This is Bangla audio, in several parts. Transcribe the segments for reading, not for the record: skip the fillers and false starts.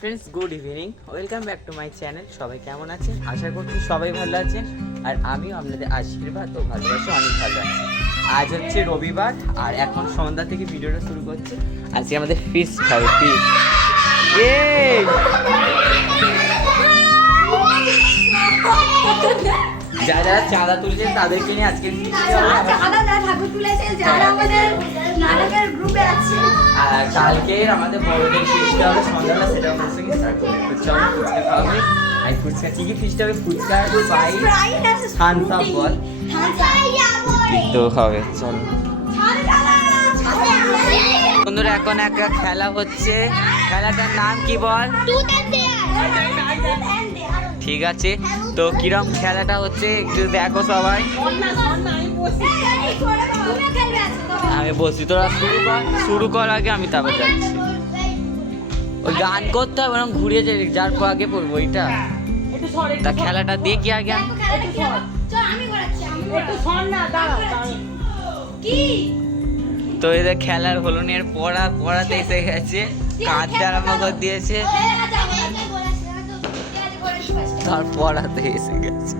Friends, good evening, welcome back to my channel. সবাই কেমন আছেন? আশা করছি সবাই ভালো আছেন, আর আমিও আপনাদের আশীর্বাদ ও ভালোবাসা অনেক ভালো আছি। আজ হচ্ছে রবিবার, আর এখন সন্ধ্যা থেকে ভিডিওটা শুরু করছি। আজকে আমাদের ফিস্ট হবে, ফিস্ট। যারা যারা চাঁদা তুলেছেন তাদেরকে নিয়ে আজকে আর কালকের আমাদের বড়দের ফিস্ট হবে সন্ধ্যাবেলা, সেটা আমাদের সঙ্গে স্টার্ট করবে। চলো ফুচকা খাওয়া হবে। আর ফুচকা কি কি ফিস্ট হবে? ফুচকা, স্প্রাইট, থামস আপ বল তো হবে। চলো বন্ধুরা, এখন একটা খেলা হচ্ছে। খেলাটার নাম কি বল? ঠিক আছে, তো কিরম খেলাটা হচ্ছে একটু দেখো সবাই। আমি বলছি তোরা শুরু কর আগে, আমি তারপর যাচ্ছি। ওই গান করতে হবে, ওরকম ঘুরিয়ে যার পর আগে পড়বো ওইটা। তা খেলাটা দেখি আগে। তো এদের খেলার হলো নিয়ে পড়াতে এসে গেছে, কাঁদতে আরম্ভ করে দিয়েছে, তার পড়াতে এসে গেছে।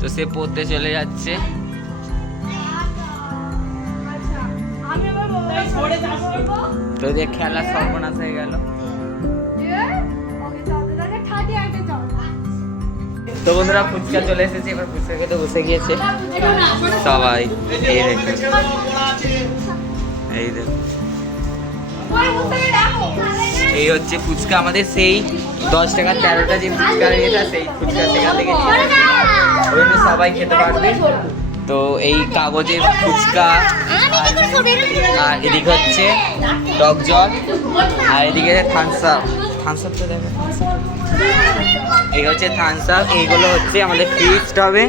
তো সে পড়তে চলে যাচ্ছে। তো যে খেলা সর্বনাশ হয়ে গেল। তো বন্ধুরা, ফুচকা চলে এসেছে, এবার ফুচকা খেতে বসে গিয়েছে সবাই। এই দেখুন, এই দেখুন, এই হচ্ছে ফুচকা। আমাদের সেই 10 টাকা 13টা যে ফুচকা এটা, সেই ফুচকা সেখান থেকে ওই সবাই খেতে পারবে। তো এই কাগজের ফুচকা, আর এদিকে হচ্ছে টক জল, আর এদিকে থামস আপ। থামস আপটা দেখো, এই হচ্ছে থামস আপ। এইগুলো হচ্ছে আমাদের ফিস্ট হবে।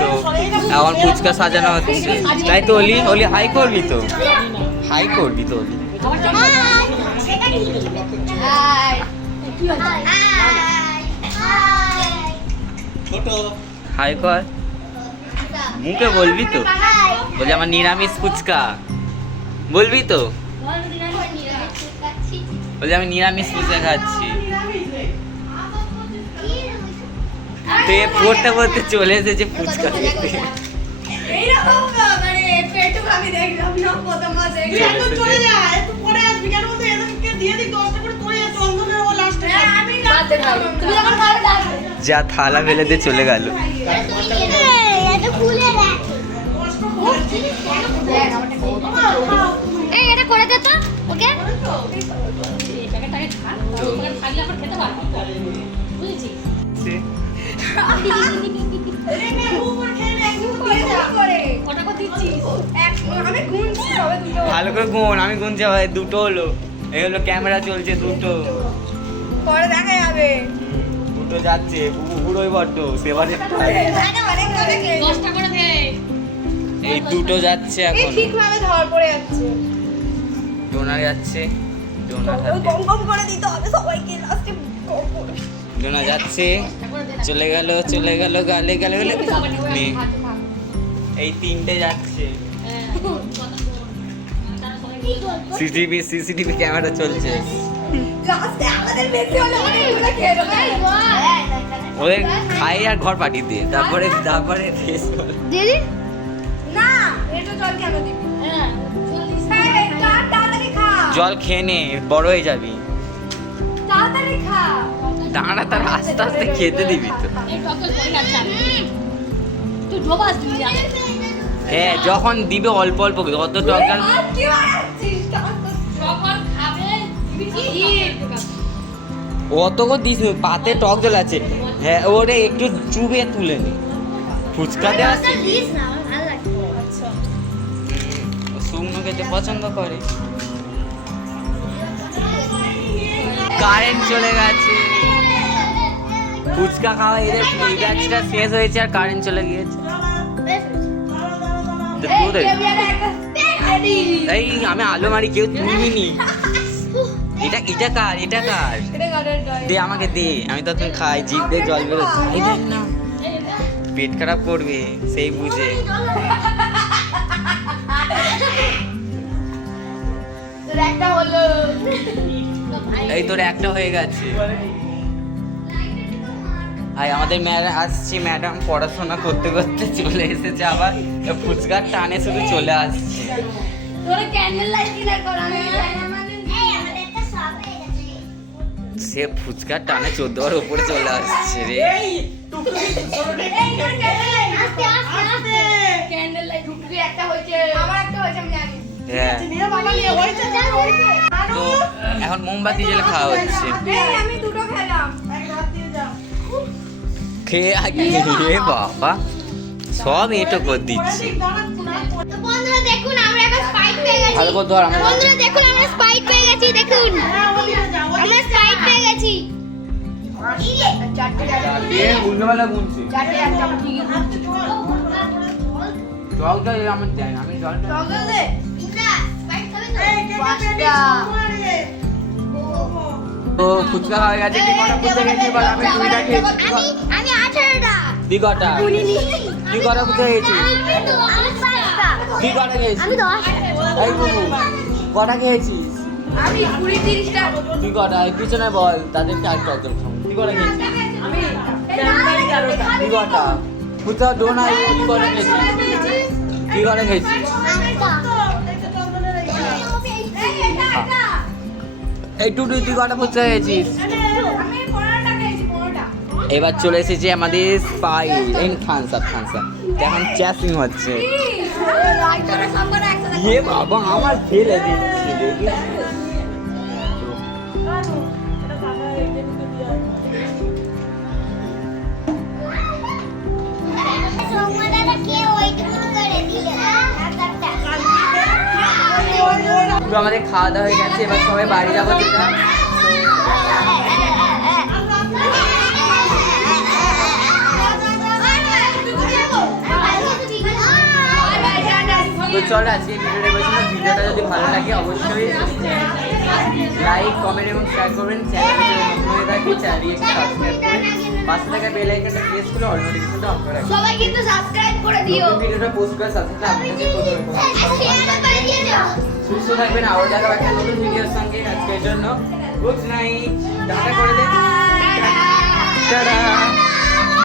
তো এখন ফুচকা সাজানো হচ্ছে, তাই তো? অলি হাই করবি তো, হাই করবি তো অলি। হাই কর, মুখে বলবি তো? বলছি আমার নিরামিষ ফুচকা বলবি তো? বলছি আমি নিরামিষ ফুচকা খাচ্ছি। পড়তে পড়তে চলে এসেছে ফুচকা খেতে। যা থালা ফেলে দিয়ে চলে গেল। ভালো করে গুণ, আমি গুনছি, দুটো হলো। এই হলো ক্যামেরা চলছে, দুটো পরে দেখা যাবে। দুটো যাচ্ছে, বুড়োই বড্ড সেবারে। এই দুটো যাচ্ছে এখন, ঠিকভাবে ধর পড়ে যাচ্ছে। ডোনা যাচ্ছে, ডোনা ডোনা যাচ্ছে, চলে গেল গালে গেলে গেলে। এই তিনটে যাচ্ছে। সিসিটিভি ক্যামেরা চলছে। ওদের খাই আর ঘর পাঠিয়ে দিয়ে তারপরে জল খেয়ে নে, বড় হয়ে যাবি। দাঁড়া, তার আস্তে আস্তে খেতে দিবি তো। হ্যাঁ, যখন দিবে অল্প অল্প, অত টক ডাল অত করে দিস, পাতে টক জল আছে। হ্যাঁ, ওরে একটু চুবে তুলে নি ফুচকা দেওয়া। শুকনো খেতে পছন্দ করে। কারেন্ট চলে গেছে। ফুচকা খাওয়া এদের এই ব্যাচটা শেষ হয়েছে আর কারেন্ট চলে গিয়েছে। এই আমি আলো মারি, কেউ তুলবিনি। এটা এটা কার, এটা কার? দে আমাকে দে, আমি তো তুমি খাই, জিভ দিয়ে জল বেরোচ্ছে। এই দেখ না, পেট খারাপ করবে সেই বুঝে। এই তোর একটা হয়ে গেছে। আর আমাদের ম্যাডাম আসছে, ম্যাডাম পড়াশোনা করতে করতে চলে এসেছে, আবার ফুচকার টানে শুধু চলে আসছে। সে ফুচকার টানে 14 বার উপরে চলে আসছে রে। তো এখন মোমবাতি জ্বেলে খাওয়া হচ্ছে। খেয়ে আগে বাবা সব এটো করে দিচ্ছে। বন্ধুরা দেখুন আমরা একটা স্পাইট পেয়ে গেছি। ভালো করে ধর। বন্ধুরা দেখুন আমরা স্পাইট পেয়ে গেছি, দেখুন আমরা স্পাইট পেয়ে গেছি। এ উল্টোবেলা গুনছি। জলটা আমার দেন, আমি জলটা ও ফুচকা হয়ে গেছে। কি কটা ফুচকা খেয়েছি বল? আমি 2টা খেয়েছি। আমি 18টা। তুই কটা? তুই কটা ফুচকা খেয়েছিস? আমি 5টা। তুই কটা খেয়েছিস? আমি 10টা। এই বাবু কটা খেয়েছিস? আমি 20-30টা। তুই কটা? এই পিছনে বল, তাদেরকে আর কত খাবো। তুই কটা খেয়েছিস? আমি তুই কটা? ফুচকা ডোনা তুই কটা খেয়েছিস? তুই কটা খেয়েছিস? এই টুটু তুই কটা ফুচকা খেয়েছিস? এবার চলে এসেছে আমাদের স্পাই ইন থানসা। এখন চ্যাসিং হচ্ছে। এ বাবা আমার ফেলে দিচ্ছে দেখি। তো আমাদের খাওয়া দাওয়া হয়ে গেছে, এবার সবাই বাড়ি যাবো যেটা। তো চল আজকে ভিডিওটা বলছিলাম, ভিডিওটা যদি ভালো লাগে অবশ্যই লাইক কমেন্ট এবং শেয়ার করবেন। চ্যানেলে যদি নতুন হয়ে থাকে চ্যানেলটি সাবস্ক্রাইব করবেন, পাশে থাকা বেল আইকনটা প্রেস করে অল নোটিফিকেশনটা অন করে রাখবেন। সবাই কিন্তু সাবস্ক্রাইব করে দিও। ভিডিওটা পোস্ট করার সাথে সাথে আপনাদের কাছে শেয়ার করে দিও। সুস্থ থাকবেন। আবার দেখা একটা নতুন ভিডিওর সঙ্গে। আজকের জন্য গুড নাইট, টাটা করে